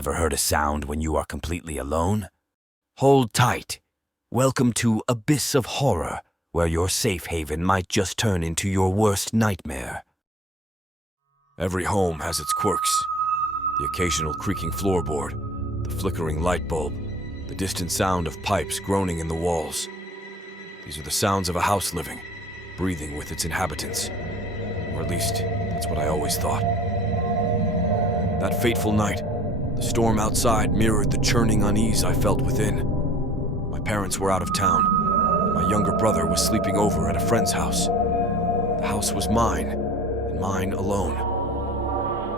Ever heard a sound when you are completely alone? Hold tight. Welcome to Abyss of Horror, where your safe haven might just turn into your worst nightmare. Every home has its quirks. The occasional creaking floorboard, the flickering light bulb, the distant sound of pipes groaning in the walls. These are the sounds of a house living, breathing with its inhabitants. Or at least, that's what I always thought. That fateful night, the storm outside mirrored the churning unease I felt within. My parents were out of town, and my younger brother was sleeping over at a friend's house. The house was mine, and mine alone.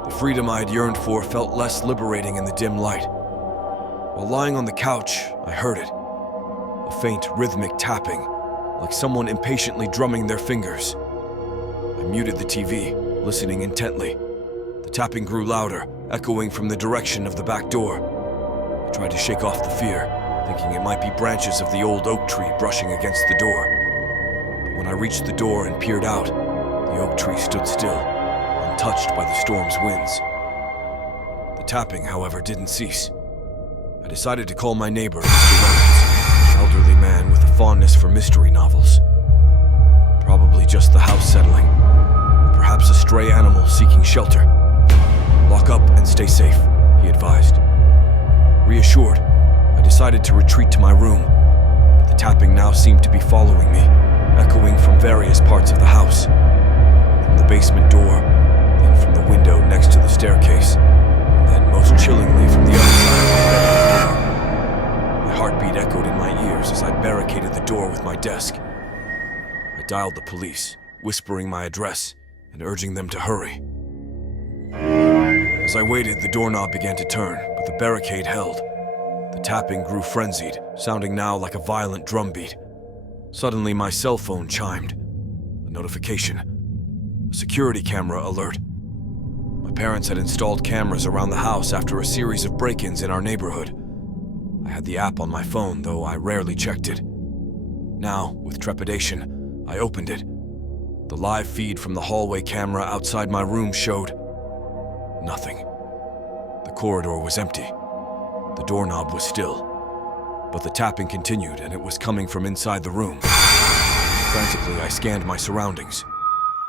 The freedom I had yearned for felt less liberating in the dim light. While lying on the couch, I heard it. A faint, rhythmic tapping, like someone impatiently drumming their fingers. I muted the TV, listening intently. The tapping grew louder, echoing from the direction of the back door. I tried to shake off the fear, thinking it might be branches of the old oak tree brushing against the door. But when I reached the door and peered out, the oak tree stood still, untouched by the storm's winds. The tapping, however, didn't cease. I decided to call my neighbor, Mr. Reynolds, an elderly man with a fondness for mystery novels. Probably just the house settling, or perhaps a stray animal seeking shelter. Lock up and stay safe, he advised. Reassured, I decided to retreat to my room, but the tapping now seemed to be following me, echoing from various parts of the house. From the basement door, then from the window next to the staircase, and then most chillingly from the other side of my bedroom. My heartbeat echoed in my ears as I barricaded the door with my desk. I dialed the police, whispering my address and urging them to hurry. As I waited, the doorknob began to turn, but the barricade held. The tapping grew frenzied, sounding now like a violent drumbeat. Suddenly, my cell phone chimed. A notification. A security camera alert. My parents had installed cameras around the house after a series of break-ins in our neighborhood. I had the app on my phone, though I rarely checked it. Now, with trepidation, I opened it. The live feed from the hallway camera outside my room showed nothing. The corridor was empty. The doorknob was still. But the tapping continued, and it was coming from inside the room. Frantically, I scanned my surroundings.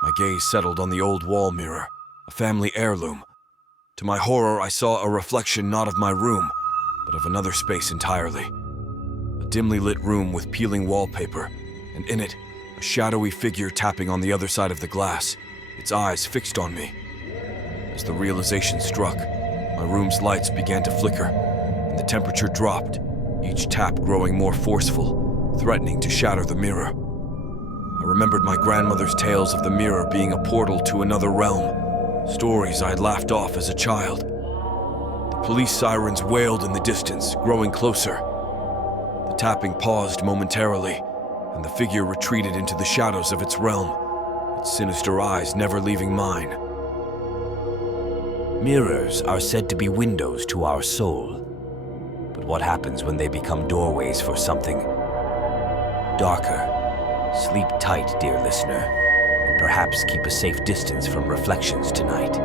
My gaze settled on the old wall mirror, a family heirloom. To my horror, I saw a reflection not of my room, but of another space entirely. A dimly lit room with peeling wallpaper, and in it, a shadowy figure tapping on the other side of the glass, its eyes fixed on me. As the realization struck, my room's lights began to flicker, and the temperature dropped, each tap growing more forceful, threatening to shatter the mirror. I remembered my grandmother's tales of the mirror being a portal to another realm, stories I had laughed off as a child. The police sirens wailed in the distance, growing closer. The tapping paused momentarily, and the figure retreated into the shadows of its realm, its sinister eyes never leaving mine. Mirrors are said to be windows to our soul. But what happens when they become doorways for something darker? Sleep tight, dear listener, and perhaps keep a safe distance from reflections tonight.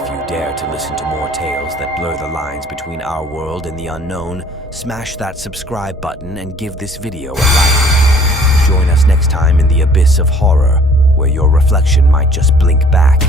If you dare to listen to more tales that blur the lines between our world and the unknown, smash that subscribe button and give this video a like. Join us next time in the Abyss of Horror, where your reflection might just blink back.